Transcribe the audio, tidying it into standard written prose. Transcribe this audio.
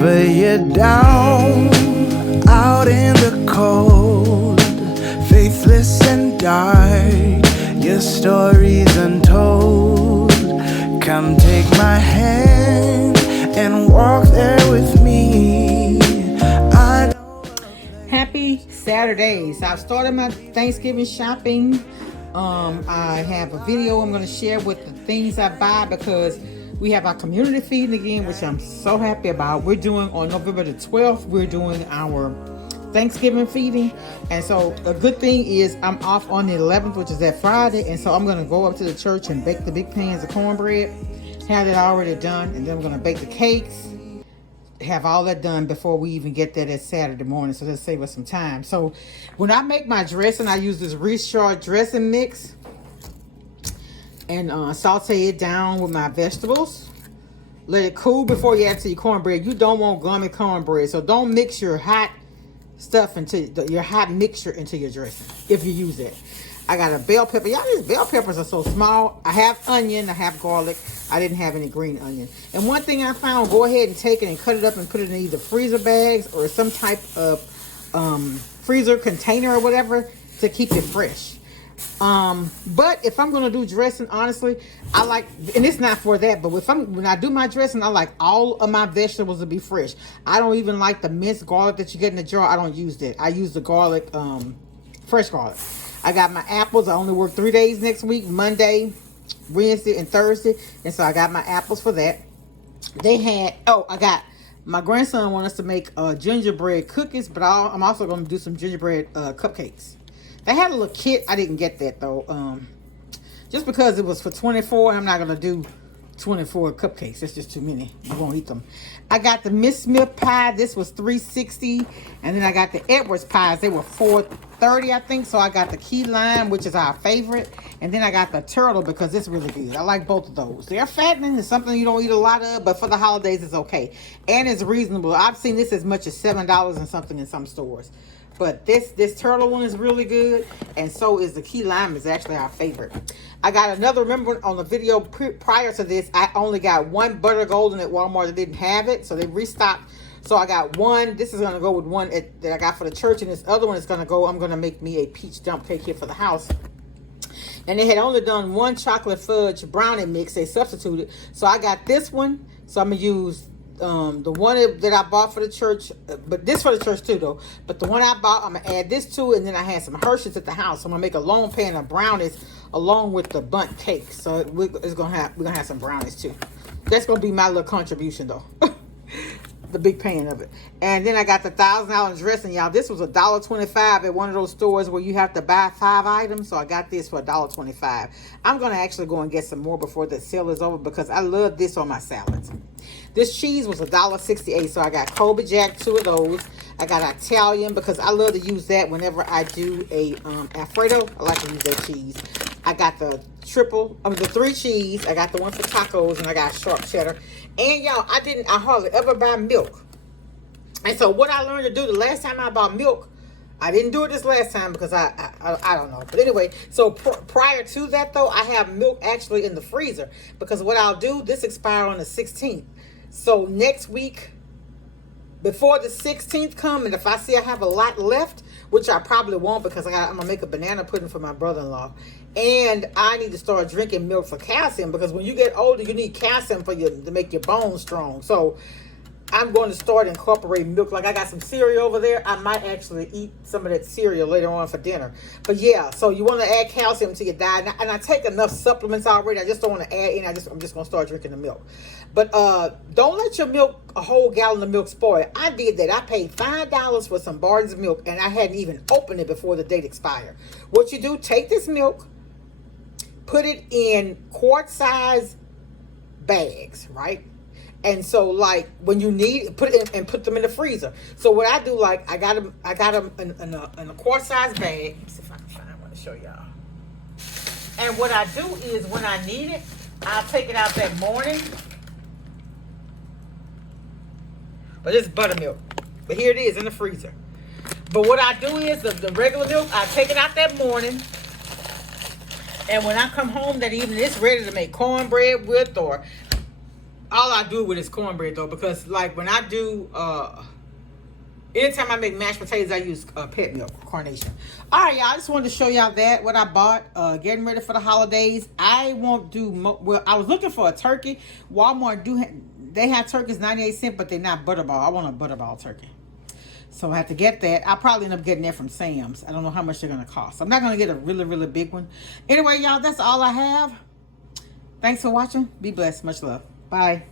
whenever you're down, out in the cold, faithless and dark, your story's untold. Come take my hand and walk there with me. Happy Saturday. So I've started my Thanksgiving shopping. I have a video I'm going to share with the things I buy because we have our community feeding again, which I'm so happy about. We're doing on November the 12th, we're doing our Thanksgiving feeding. And so the good thing is I'm off on the 11th, which is that Friday. And so I'm going to go up to the church and bake the big pans of cornbread, have it already done. And then I'm going to bake the cakes, have all that done before we even get there that Saturday morning. So that'll save us some time. So when I make my dressing, I use this Richard dressing mix and saute it down with my vegetables. Let it cool before you add to your cornbread. You don't want gummy cornbread, so don't mix your hot stuff into your hot mixture into your dressing if you use it. I got a bell pepper. Y'all, these bell peppers are so small. I have onion, I have garlic. I didn't have any green onion. And one thing I found, go ahead and take it and cut it up and put it in either freezer bags or some type of freezer container or whatever to keep it fresh. But if I'm gonna do dressing, honestly, I like, and it's not for that, but when I do my dressing, I like all of my vegetables to be fresh. I don't even like the minced garlic that you get in the jar. I don't use that. I use the garlic, fresh garlic. I got my apples. I only work 3 days next week, Monday, Wednesday, and Thursday. And so I got my apples for that. They had, my grandson wanted us to make gingerbread cookies, but I'm also going to do some gingerbread cupcakes. They had a little kit. I didn't get that though. Just because it was for 24, I'm not going to do 24 cupcakes. That's just too many. You won't eat them. I got the Miss Smith pie. This was $3.60. And then I got the Edwards pies. They were $4.30, I think. So I got the key lime, which is our favorite. And then I got the turtle because it's really good. I like both of those. They're fattening. It's something you don't eat a lot of, but for the holidays, it's okay. And it's reasonable. I've seen this as much as $7 and something in some stores. But this turtle one is really good. And so is the key lime is actually our favorite. I got another, remember on the video prior to this, I only got one butter golden at Walmart that didn't have it. So they restocked. So I got one. This is going to go with one that I got for the church. And this other one is going to go, I'm going to make me a peach dump cake here for the house. And they had only done one chocolate fudge brownie mix. They substituted. So I got this one. So I'm going to use the one that I bought for the church, but this for the church too though. But the one I bought, I'm gonna add this to it, and then I had some Hershey's at the house. So I'm gonna make a long pan of brownies along with the bundt cake. So we're gonna have some brownies too. That's gonna be my little contribution though. The big pan of it. And then I got the $1,000 dressing, y'all. This was $1.25 at one of those stores where you have to buy 5 items. So I got this for $1.25. I'm gonna actually go and get some more before the sale is over because I love this on my salads. This cheese was $1.68, so I got Colby Jack, 2 of those. I got Italian because I love to use that whenever I do a Alfredo. I like to use that cheese. I got the 3 cheese. I got the one for tacos, and I got sharp cheddar. And y'all, I hardly ever buy milk. And so what I learned to do the last time I bought milk, I didn't do it this last time because I don't know. But anyway, so prior to that though, I have milk actually in the freezer because what I'll do, this expires on the 16th. So next week, before the 16th come, and if I see I have a lot left, which I probably won't because I'm going to make a banana pudding for my brother-in-law. And I need to start drinking milk for calcium because when you get older, you need calcium to make your bones strong. So I'm going to start incorporating milk. Like I got some cereal over there. I might actually eat some of that cereal later on for dinner. But yeah, so you want to add calcium to your diet. And I take enough supplements already. I just don't want to add in. I'm just going to start drinking the milk. But don't let your milk, a whole gallon of milk, spoil. I did that. I paid $5 for some Barton's milk, and I hadn't even opened it before the date expired. What you do, take this milk, put it in quart-size bags, right? And so, like, when you need, put it in and put them in the freezer. So what I do, like, I got them in a quart-size bag. Let me see if I can find one to show y'all. And what I do is, when I need it, I'll take it out that morning. But it's buttermilk. But here it is in the freezer. But what I do is, the regular milk, I take it out that morning. And when I come home that evening, it's ready to make cornbread with or all I do with is cornbread though, because like when I do anytime I make mashed potatoes, I use pet milk, carnation. All right, y'all. I just wanted to show y'all that what I bought. Getting ready for the holidays. I won't do well. I was looking for a turkey. Walmart they have turkeys 98 cents, but they're not butterball. I want a butterball turkey, so I have to get that. I'll probably end up getting that from Sam's. I don't know how much they're gonna cost. I'm not gonna get a really big one. Anyway, y'all, that's all I have. Thanks for watching. Be blessed. Much love. Bye.